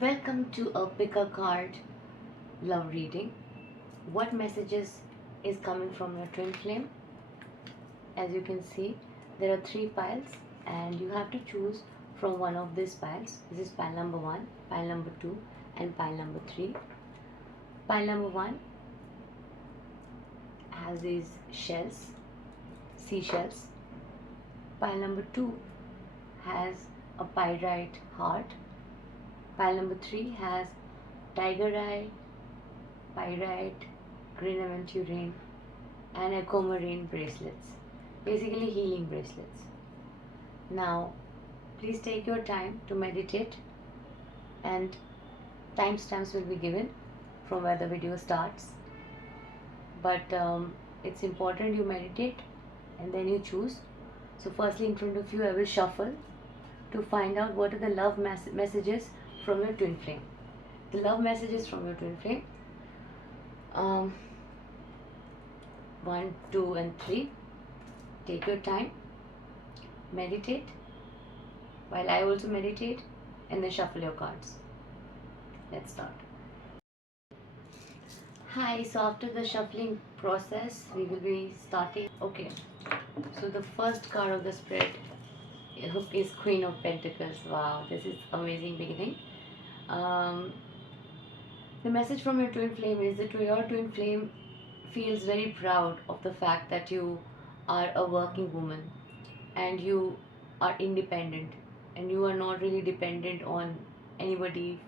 Welcome to a pick a card love reading. What messages is coming from your twin flame? As you can see, there are three piles, and you have to choose from one of these piles. This is pile number 1, pile number 2, and pile number 3. Pile number 1 has these shells, seashells. Pile number 2 has a pyrite heart. Pile number 3 has tiger eye, pyrite, green aventurine, and aquamarine bracelets, basically healing bracelets. Now, please take your time to meditate, and timestamps will be given from where the video starts. But it's important you meditate and then you choose. So, firstly, in front of you, I will shuffle to find out what are the love messages from your twin flame. The love messages from your twin flame. 1, 2, and 3. Take your time, meditate, while I also meditate, and then shuffle your cards. Let's start. Hi, so after the shuffling process, we will be starting. Okay, so the first card of the spread is Queen of Pentacles. Wow, this is amazing beginning. The message from your twin flame is that your twin flame feels very proud of the fact that you are a working woman and you are independent and you are not really dependent on anybody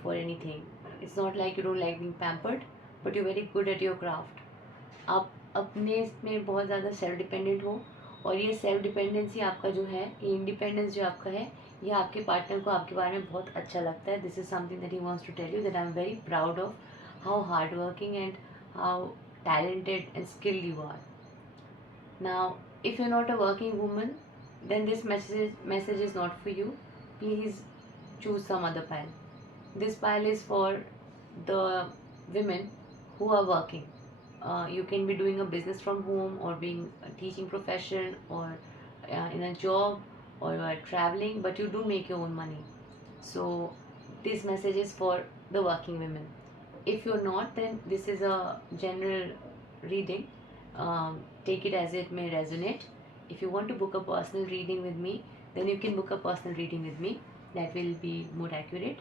for anything. It's not like you don't like being pampered, but you're very good at your craft. आप अपने में बहुत ज़्यादा self dependent हो, और ये self dependency आपका जो है, ये इंडिपेंडेंस जो आपका है, ये आपके पार्टनर को आपके बारे में बहुत अच्छा लगता है. This is something that he wants to tell you that I am very proud of how hard working and how talented and skilled you are. Now, if you're not a working woman, then this message is not for you. Please choose some other pile. This pile is for the women who are working. You can be doing a business from home, or being a teaching profession, or in a job, or you are traveling, but you do make your own money. So this message is for the working women. If you're not, then this is a general reading. Take it as it may resonate. If you want to book a personal reading with me, then you can book a personal reading with me. That will be more accurate.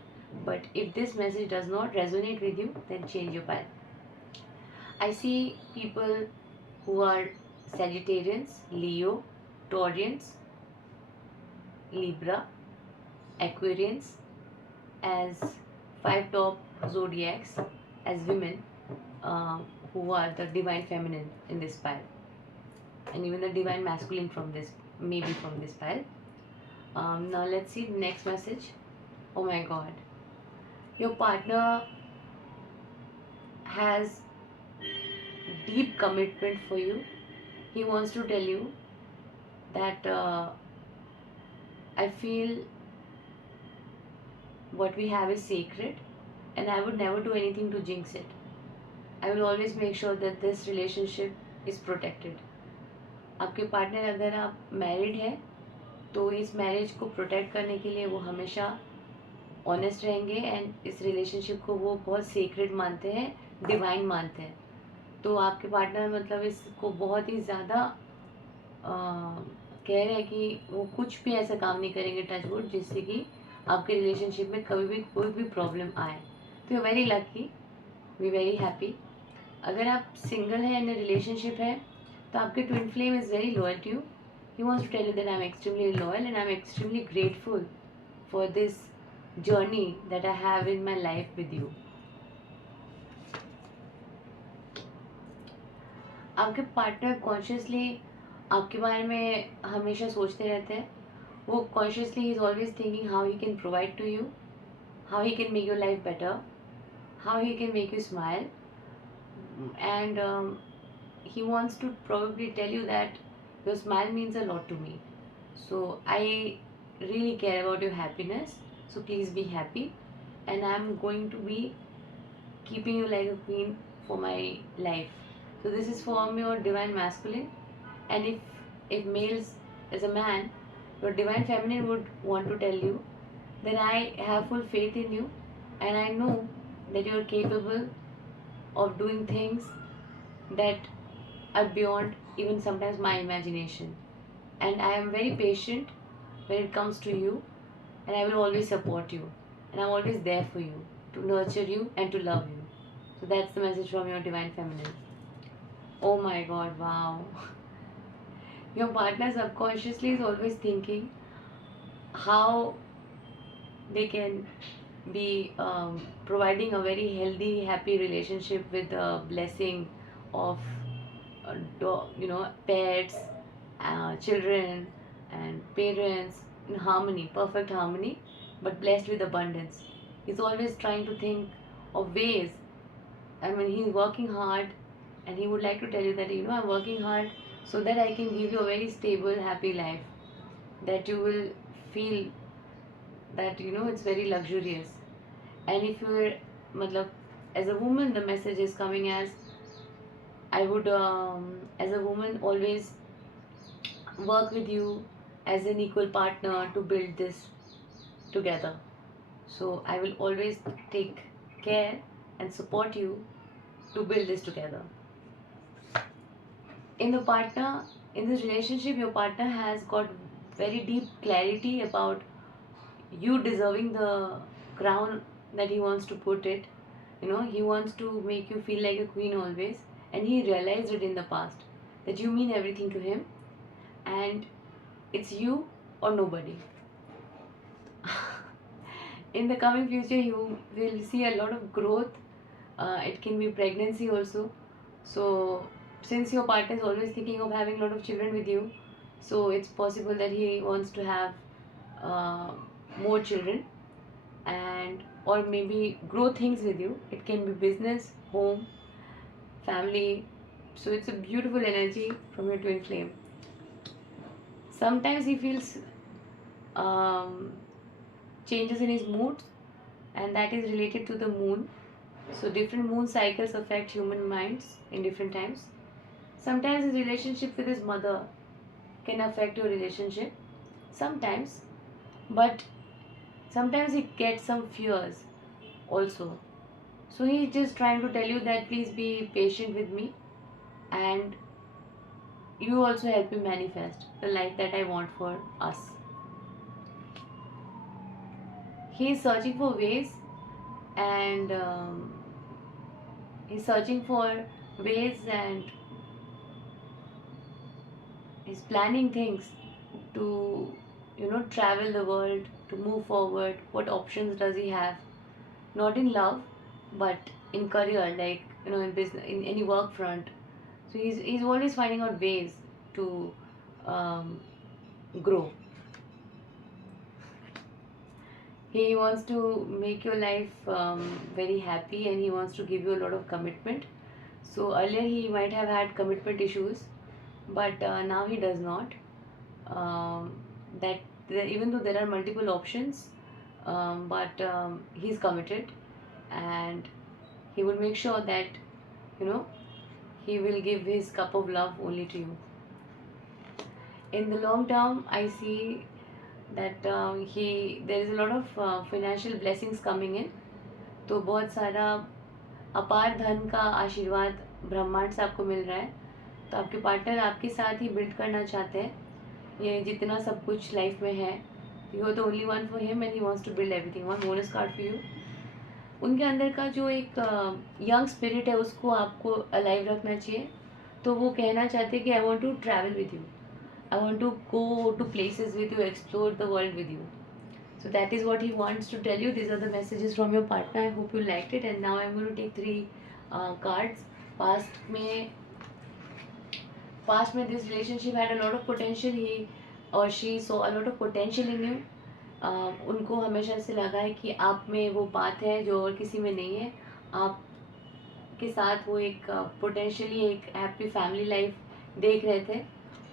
But if this message does not resonate with you, then change your pile. I see people who are Sagittarians, Leo, Taurians, Libra, Aquarians as 5 top zodiacs as women, who are the divine feminine in this pile, and even the divine masculine from this, maybe from this pile. Now let's see the next message. Oh my god, your partner has deep commitment for you. He wants to tell you that I feel what we have is sacred, and I would never do anything to jinx it. I will always make sure that this relationship is protected. आपके partner अगर आप married है, तो इस marriage को protect करने के लिए वो हमेशा ऑनेस्ट रहेंगे, एंड इस रिलेशनशिप को वो बहुत सीक्रेट मानते हैं, डिवाइन मानते हैं. तो आपके पार्टनर मतलब इसको बहुत ही ज़्यादा कह रहे हैं कि वो कुछ भी ऐसा काम नहीं करेंगे, टचवुड, जिससे कि आपके रिलेशनशिप में कभी भी कोई भी प्रॉब्लम आए. तो you very lucky, we very happy. अगर आप सिंगल हैं इन रिलेशनशिप है, तो आपके twin flame is very loyal to you. He wants to tell you that I am extremely loyal and I am extremely grateful for this journey that I have in my life with you. आपके partner consciously आपके बारे में हमेशा सोचते रहते हैं. वो consciously he is always thinking how he can provide to you, how he can make your life better, how he can make you smile, and he wants to probably tell you that your smile means a lot to me. So I really care about your happiness. So please be happy, and I'm going to be keeping you like a queen for my life. So this is from your divine masculine, and if males as a man, your divine feminine would want to tell you then I have full faith in you, and I know that you are capable of doing things that are beyond even sometimes my imagination. And I am very patient when it comes to you, and I will always support you, and I'm always there for you, to nurture you and to love you. So that's the message from your divine feminine. Oh my god, wow. Your partner subconsciously is always thinking how they can be providing a very healthy, happy relationship with the blessing of pets, children, and parents in harmony, perfect harmony, but blessed with abundance. He's always trying to think of ways. I mean, he's working hard, and he would like to tell you that, I'm working hard so that I can give you a very stable, happy life, that you will feel that it's very luxurious. And if you're matlab, as a woman, the message is coming as, I would as a woman always work with you as an equal partner to build this together. So I will always take care and support you to build this together. In the partner, in this relationship, your partner has got very deep clarity about you deserving the crown that he wants to put it. He wants to make you feel like a queen always, and he realized it in the past that you mean everything to him, and it's you or nobody. In the coming future, you will see a lot of growth. It can be pregnancy also. So since your partner is always thinking of having a lot of children with you, so it's possible that he wants to have uh, more children, and or maybe grow things with you. It can be business, home, family. So it's a beautiful energy from your twin flame. Sometimes he feels um, changes in his mood, and that is related to the moon. So different moon cycles affect human minds in different times. Sometimes his relationship with his mother can affect your relationship. Sometimes, but sometimes he gets some fears also. So he's just trying to tell you that please be patient with me, and you also help me manifest the life that I want for us. He is searching for ways, and he's searching for ways, and he's planning things to travel the world, to move forward. What options does he have? Not in love, but in career, like in business, in any work front. So he's always finding out ways to um, grow. He wants to make your life very happy, and he wants to give you a lot of commitment. So earlier he might have had commitment issues, but now he does not. um, that even though there are multiple options, but he's committed, and he will make sure that you know he will give his cup of love only to you. In the long term, I see that he there is a lot of financial blessings coming in. तो बहुत सारा अपार धन का आशीर्वाद ब्रह्मांड से आपको मिल रहा है. तो आपके पार्टनर आपके साथ ही बिल्ड करना चाहते हैं ये जितना सब कुछ लाइफ में है. You are the only one for him, and he wants to build everything. One bonus card for you. उनके अंदर का जो एक यंग स्पिरिट है उसको आपको अलाइव रखना चाहिए. तो वो कहना चाहते हैं कि I want to travel with you, I want to go to places with you, explore the world with you. So that is what he wants to tell you. These are the messages from your partner. I hope you liked it. And now I'm going to take 3 cards. Past में this relationship had a lot of potential. He or she saw a lot of potential in you. उनको हमेशा से लगा है कि आप में वो बात है जो और किसी में नहीं है. आप के साथ वो एक पोटेंशियली एक हैप्पी फैमिली लाइफ देख रहे थे.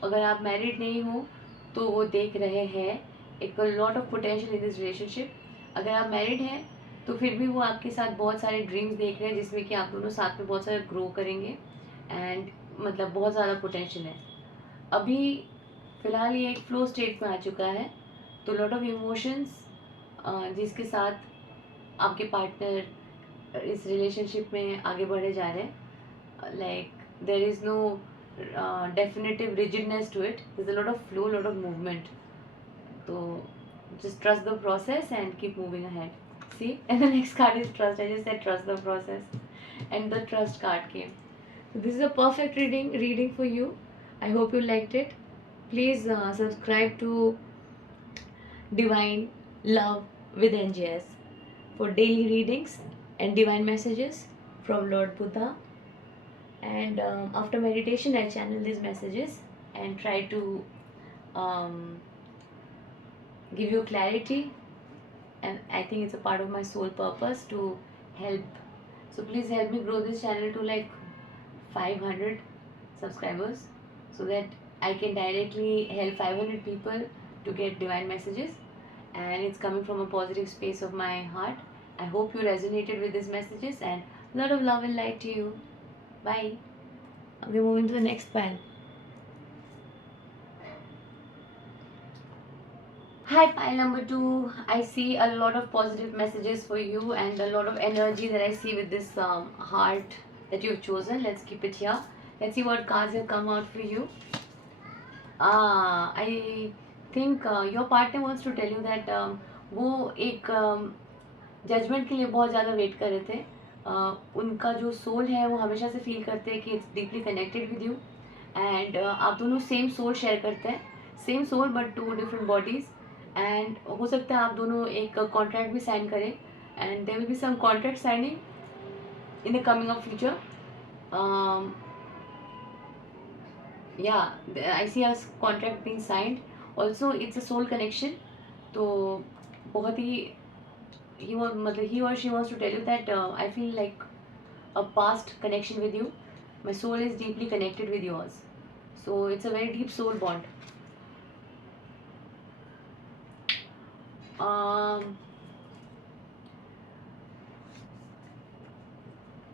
अगर आप मैरिड नहीं हो तो वो देख रहे हैं एक lot of potential in this relationship. अगर आप मैरिड हैं तो फिर भी वो आपके साथ बहुत सारे ड्रीम्स देख रहे हैं जिसमें कि आप दोनों साथ में बहुत सारे ग्रो करेंगे, एंड मतलब बहुत ज़्यादा पोटेंशियल है. अभी फ़िलहाल ये एक फ्लो स्टेट में आ चुका है, तो लॉट ऑफ इमोशंस जिसके साथ आपके पार्टनर इस रिलेशनशिप में आगे बढ़े जा रहे हैं. Like there is no definitive rigidness to it. There's a lot of flow, lot of movement. So just trust the process and keep moving ahead. See, and the next card is trust. I just said trust the process, and the trust card came. So this is a perfect reading for you. I hope you liked it. Please subscribe to Divine Love with NJS for daily readings and divine messages from Lord Buddha. And after meditation, I channel these messages and try to um, give you clarity. And I think it's a part of my soul purpose to help. So please help me grow this channel to like 500 subscribers so that I can directly help 500 people to get divine messages, and it's coming from a positive space of my heart. I hope you resonated with these messages, and a lot of love and light to you. Bye. We're moving to the next pile. Hi, pile number 2. I see a lot of positive messages for you and a lot of energy that I see with this heart that you've chosen. Let's keep it here. Let's see what cards have come out for you. I think your partner wants to tell you that वो एक judgement के लिए बहुत ज़्यादा wait कर रहे थे. उनका जो सोल है वो हमेशा से फील करते हैं कि it's deeply connected with you, and आप दोनों सेम सोल शेयर करते हैं, same soul but two different bodies. And हो सकता है आप दोनों एक कॉन्ट्रैक्ट भी साइन करें, and there will be some contract signing in the coming of future. Yeah, I see a contract being signed. Also, it's a soul connection. तो बहुत ही he or she wants to tell you that I feel like a past connection with you. My soul is deeply connected with yours. So it's a very deep soul bond.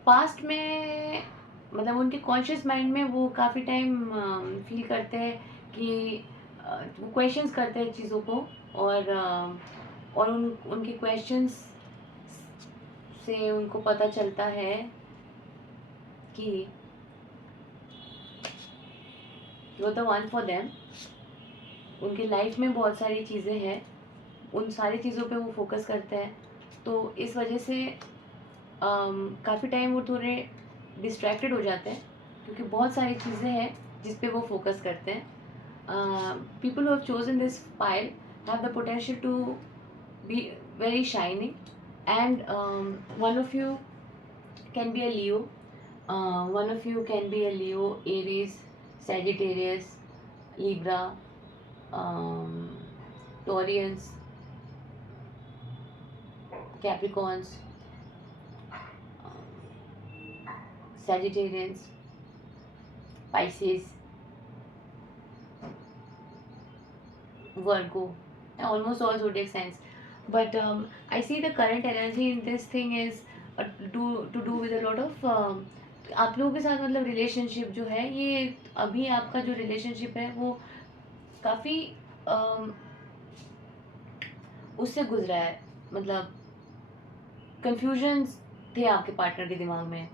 Past में मतलब उनके conscious mind में वो काफ़ी time feel करते हैं कि वो क्वेश्चंस करते हैं चीज़ों को, और उनके क्वेश्चंस से उनको पता चलता है कि you're the one for them. उनकी लाइफ में बहुत सारी चीज़ें हैं, उन सारी चीज़ों पे वो फोकस करते हैं. तो इस वजह से काफ़ी टाइम वो थोड़े डिस्ट्रैक्टेड हो जाते हैं क्योंकि बहुत सारी चीज़ें हैं जिस पे वो फोकस करते हैं. People who have chosen this pile have the potential to be very shining, and one of you can be a Leo, one of you can be a Leo, Aries, Sagittarius, Libra, Taurians, Capricorns, Sagittarians, Pisces, Virgo, almost all zodiac signs. But I see the current energy in this thing is to do with a lot of आप लोगों के साथ मतलब relationship जो है, ये अभी आपका जो रिलेशनशिप है वो काफ़ी उससे गुजरा है. मतलब कंफ्यूजन्स थे आपके पार्टनर के दिमाग में,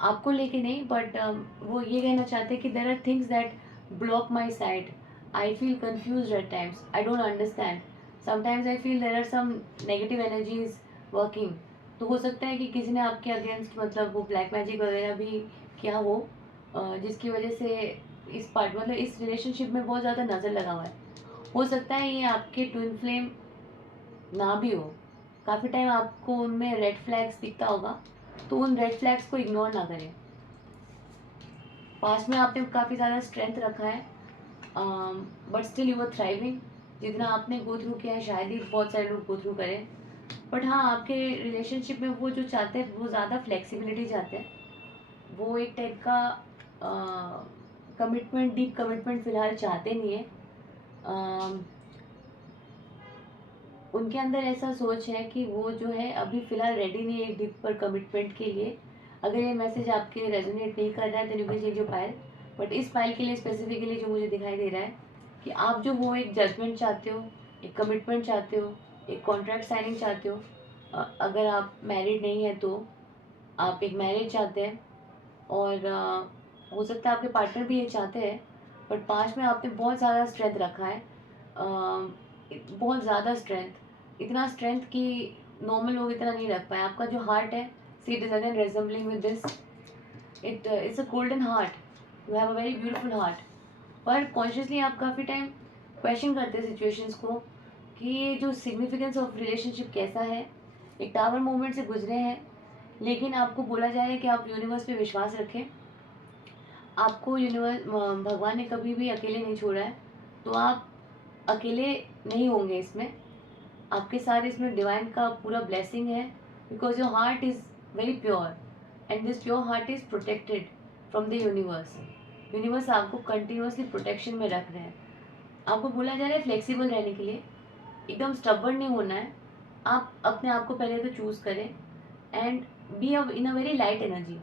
आपको लेके नहीं, बट वो ये कहना चाहते हैं कि there are things that block my side. I feel confuse at times, I don't understand. Sometimes I feel there are some negative energies working. तो हो सकता है कि किसी ने आपके अगेंस्ट मतलब वो ब्लैक मैजिक वगैरह भी किया हो, जिसकी वजह से इस पार्ट मतलब इस रिलेशनशिप में बहुत ज़्यादा नज़र लगा हुआ है. हो सकता है ये आपके ट्विन फ्लेम ना भी हो. काफ़ी टाइम आपको उनमें रेड फ्लैग्स दिखता होगा, तो उन रेड फ्लैग्स को इग्नोर ना करें. पास्ट में आपने काफ़ी ज़्यादा स्ट्रेंथ रखा है, but still you are thriving. जितना आपने गो थ्रू किया है शायद ही बहुत सारे लोग गो थ्रू करें. बट हाँ, आपके रिलेशनशिप में वो जो चाहते हैं वो ज़्यादा फ्लेक्सिबिलिटी चाहते हैं. वो एक टाइप का कमिटमेंट, डीप कमिटमेंट फ़िलहाल चाहते नहीं है. उनके अंदर ऐसा सोच है कि वो जो है अभी फ़िलहाल रेडी नहीं है डीपर कमिटमेंट के लिए. अगर ये मैसेज आपके रेजोनेट नहीं कर रहा है तो you can change your pile. But इस पाइल के लिए स्पेसिफिकली जो मुझे दिखाई दे रहा है कि आप जो वो एक जजमेंट चाहते हो, एक कमिटमेंट चाहते हो, एक कॉन्ट्रैक्ट साइनिंग चाहते हो, अगर आप मैरिड नहीं है तो आप एक मैरिज चाहते हैं, और हो सकता है आपके पार्टनर भी ये चाहते हैं, बट पास्ट में आपने बहुत ज़्यादा स्ट्रेंथ रखा है, बहुत ज़्यादा स्ट्रेंथ, इतना स्ट्रेंथ कि नॉर्मल लोग इतना नहीं रख पाए। आपका जो हार्ट है, see it is again resembling with this, it's a golden heart, you have a very beautiful heart. पर कॉन्शियसली आप काफ़ी टाइम क्वेश्चन करते हैं सिचुएशंस को कि ये जो सिग्निफिकेंस ऑफ रिलेशनशिप कैसा है। एक टावर मोमेंट से गुजरे हैं, लेकिन आपको बोला जा रहा है कि आप यूनिवर्स पे विश्वास रखें। आपको यूनिवर्स, भगवान ने कभी भी अकेले नहीं छोड़ा है, तो आप अकेले नहीं होंगे इसमें, आपके साथ इसमें डिवाइन का पूरा ब्लेसिंग है, because your heart is very pure and this pure heart is protected from the universe. Universe आपको कंटिन्यूसली प्रोटेक्शन में रख रहे हैं। आपको बोला जा रहा है फ्लेक्सिबल रहने के लिए, एकदम स्टबर्न नहीं होना है। आप अपने आप को पहले तो चूज़ करें and be in a very light energy.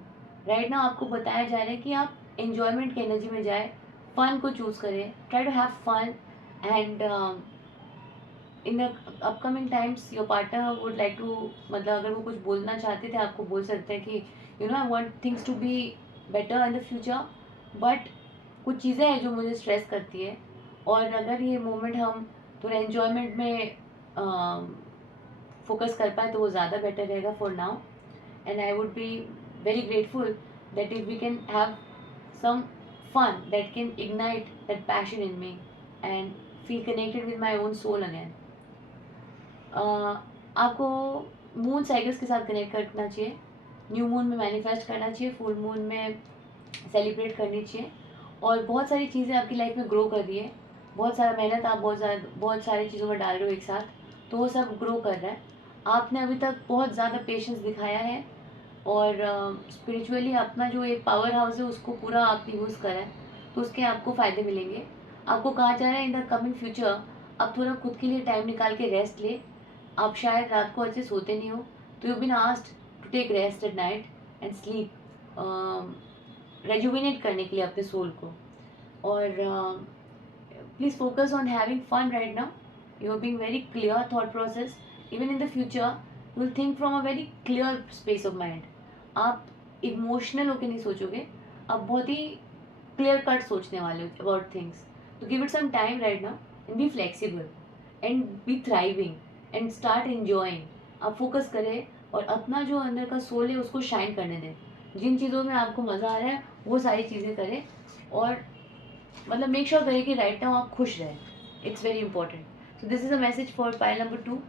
Right now आपको बताया जा रहा है कि आप एन्जॉयमेंट की एनर्जी में जाए, फन को चूज़ करें, try to have fun and in the upcoming times your partner would like to, मतलब अगर वो कुछ बोलना चाहते थे आपको बोल सकते हैं कि you know I want things to be better in the future, but कुछ चीज़ें हैं जो मुझे स्ट्रेस करती है, और अगर ये मोमेंट हम थोड़ा एन्जॉयमेंट में फोकस कर पाए तो वो ज़्यादा बेटर रहेगा for now. And I would be very grateful that if we can have some fun that can ignite that passion in me and feel connected with my own soul again. आपको moon cycles के साथ connect करना चाहिए, new moon में manifest करना चाहिए, full moon में celebrate करनी चाहिए, और बहुत सारी चीज़ें आपकी लाइफ में ग्रो कर रही है, बहुत सारा मेहनत आप बहुत सारी चीज़ों में डाल रहे हो एक साथ, तो वो सब ग्रो कर रहा है। आपने अभी तक बहुत ज़्यादा पेशेंस दिखाया है, और स्पिरिचुअली अपना जो एक पावर हाउस है उसको पूरा आपने यूज़ करा है, तो उसके आपको फ़ायदे मिलेंगे। आपको कहा जा रहा है इन द कमिंग फ्यूचर आप थोड़ा खुद के लिए टाइम निकाल के रेस्ट ले। आप शायद रात को अच्छे सोते नहीं हो, तो you been asked to take rest at night and sleep, rejuvenate करने के लिए अपने सोल को। और please focus on having fun right now, you are being very clear thought process, even in the future you will think from a very clear space of mind. आप emotional होकर नहीं सोचोगे, आप बहुत ही क्लियर कट सोचने वाले हो about things. तो give it some time right now and be flexible and be thriving and start enjoying. आप फोकस करें और अपना जो अंदर का सोल है उसको शाइन करने दें। जिन चीज़ों में आपको मज़ा आ रहा है वो सारी चीज़ें करें, और मतलब मेक श्योर करें कि राइट नाउ आप खुश रहें। It's very important. So this is a message for pile number 2.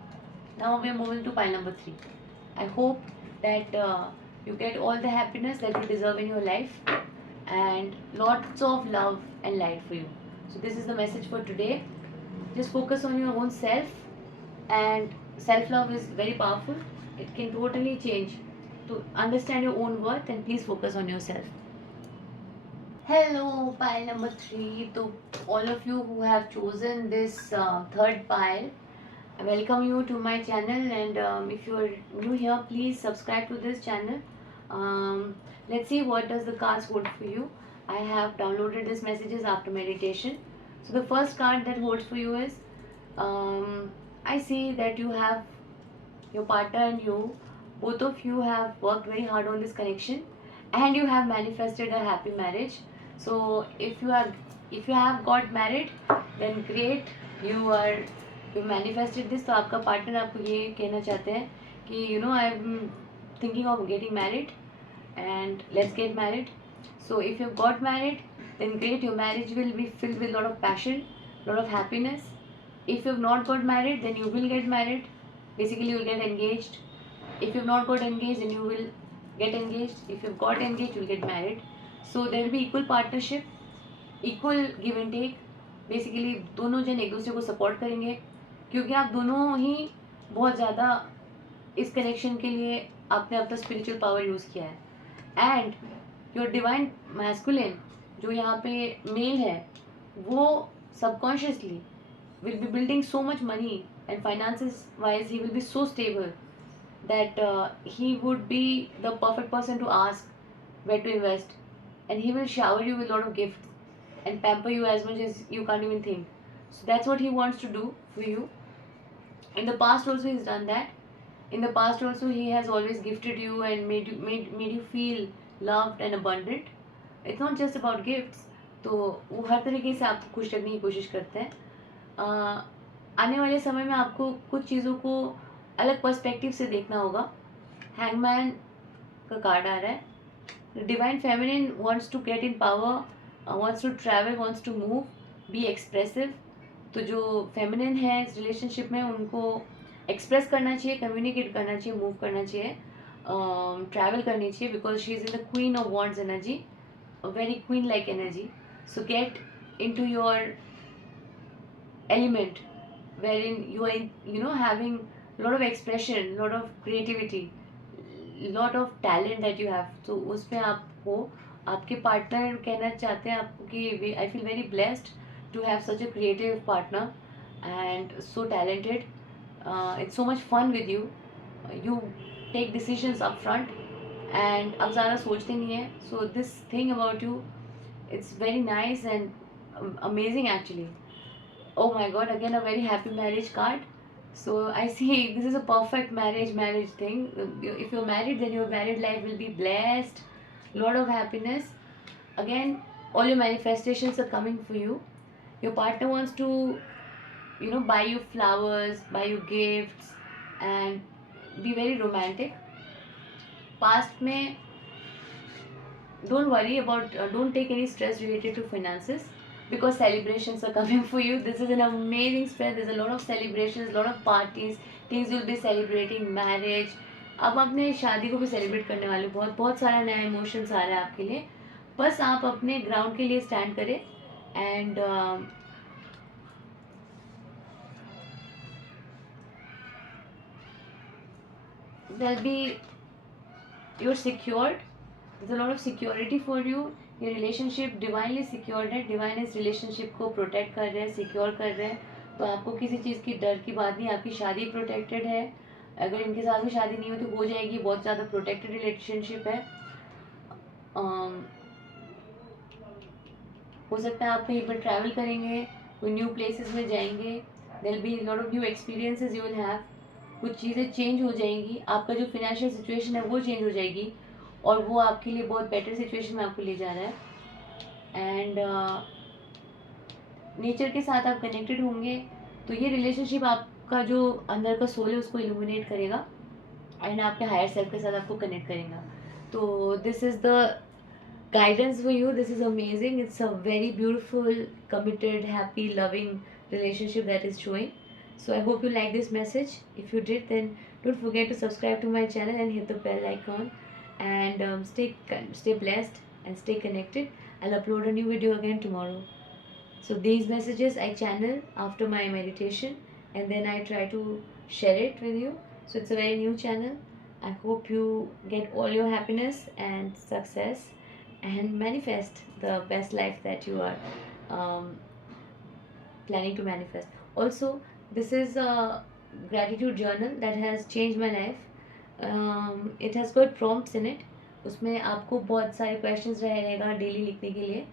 Now we are moving to pile number 3. I hope that you get all the happiness that you deserve in your life and lots of love and light for you. So this is the message for today. Just focus on your own self, and self-love is very powerful. It can totally change to understand your own worth, and please focus on yourself. Hello, pile number 3. So all of you who have chosen this third pile, I welcome you to my channel, and if you are new here, please subscribe to this channel. Let's see what does the cards hold for you. I have downloaded these messages after meditation. So the first card that holds for you is, I see that you have your partner and you, both of you have worked very hard on this connection, and you have manifested a happy marriage. So if you have got married, then great, you are you manifested this. तो आपका partner आपको ये कहना चाहते हैं कि you know I am thinking of getting married and let's get married. So if you've got married, then great, your marriage will be filled with a lot of passion, lot of happiness. If you've not got married, then you will get married. Basically you will get engaged. If you've not got engaged, then you will get engaged. If you've got engaged, you'll get married. So there will be equal partnership, equal give and take. Basically दोनों जन एक दूसरे को support करेंगे, क्योंकि आप दोनों ही बहुत ज़्यादा इस कनेक्शन के लिए आपने अपना स्पिरिचुअल पावर यूज़ किया है। एंड योर डिवाइन मैस्कुलिन जो यहाँ पे मेल है, वो subconsciously will be building so much money and finances wise he will be so stable that he would be the perfect person to ask where to invest, and he will shower you with a lot of gifts and pamper you as much as you can't even think. So that's what he wants to do for you. In the past also he's done that. In the past also he has always gifted you and made you feel loved and abundant. It's not just about gifts. तो वो हर तरीके से आपको खुश रखने की कोशिश करते हैं. अ, आने वाले समय में आपको कुछ चीज़ों को अलग पर्सपेक्टिव से देखना होगा. हैंगमैन का कार्ड आ रहा है. The divine feminine wants to get in power, wants to travel, wants to move, be expressive. तो जो फेमिनिन है इस रिलेशनशिप में उनको एक्सप्रेस करना चाहिए, कम्युनिकेट करना चाहिए, मूव करना चाहिए, ट्रैवल करनी चाहिए, because she is in the queen of wands energy, a very queen like energy. So get into your element wherein you are having a lot of expression, lot of creativity, lot of talent that you have. तो उसमें आपको आपके partner कहना चाहते हैं आपको कि I feel very blessed to have such a creative partner and so talented. It's so much fun with you. You take decisions up front and आप ज़्यादा सोचते नहीं हैं. So this thing about you, it's very nice and amazing actually. Oh my god, again a very happy marriage card. So I see this is a perfect marriage thing. If you're married, then your married life will be blessed, lot of happiness. Again, all your manifestations are coming for you. Your partner wants to buy you flowers, buy you gifts, and be very romantic. Past में don't worry about don't take any stress related to finances, because celebrations are coming for you. This is an amazing spread. There's a lot of celebrations, a lot of parties, things you'll be celebrating, marriage. अब अपने शादी को भी celebrate करने वाले हो. बहुत बहुत सारा नया इमोशंस आ रहा है आपके लिए. बस आप अपने ग्राउंड के लिए स्टैंड करें and there'll be you're secured. There's a lot of security for you. ये रिलेशनशिप डिवाइनली सिक्योर्ड है. डिवाइन इस रिलेशनशिप को प्रोटेक्ट कर रहे हैं, सिक्योर कर रहे हैं. तो आपको किसी चीज़ की डर की बात नहीं. आपकी शादी प्रोटेक्टेड है. अगर इनके साथ भी शादी नहीं हुई तो हो जाएगी. बहुत ज़्यादा प्रोटेक्टेड रिलेशनशिप है. हो सकता है आप कहीं पर ट्रैवल करेंगे, कोई न्यू प्लेसेस में जाएंगे. There be lot of new experiences you will have. कुछ चीज़ें चेंज हो जाएंगी. आपका जो फिनेंशियल सिचुएशन है वो चेंज हो जाएगी और वो आपके लिए बहुत बेटर सिचुएशन में आपको ले जा रहा है. एंड नेचर के साथ आप कनेक्टेड होंगे. तो ये रिलेशनशिप आपका जो अंदर का सोल है उसको इल्यूमिनेट करेगा एंड आपके हायर सेल्फ के साथ आपको कनेक्ट करेगा. तो this is the guidance for you. This is amazing. It's a very beautiful, committed, happy, loving relationship that is showing. So I hope you like this message. If you did, then don't forget to subscribe to my channel and hit the bell icon. And stay blessed and stay connected. I'll upload a new video again tomorrow. So these messages I channel after my meditation, and then I try to share it with you. So it's a very new channel. I hope you get all your happiness and success and manifest the best life that you are um, planning to manifest. Also, this is a gratitude journal that has changed my life. It has got prompts in it. उसमें आपको बहुत सारे questions रहेगा daily लिखने के लिए.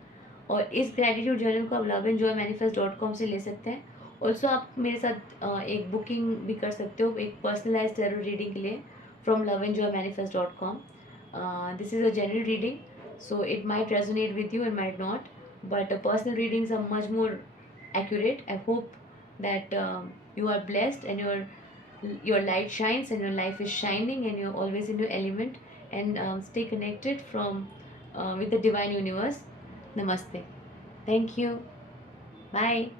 और इस ग्रेटिट्यूड जर्नल को आप loveandjoymanifest.com से ले सकते हैं. ऑल्सो आप मेरे साथ एक बुकिंग भी कर सकते हो एक पर्सनलाइज टैरो रीडिंग के लिए from loveandjoymanifest.com. This is a general reading, so it might resonate with you and might not, but personal readings are much more accurate. I hope that you are blessed and your light shines and your life is shining and you're always in your element, and stay connected from with the divine universe. Namaste. Thank you. Bye.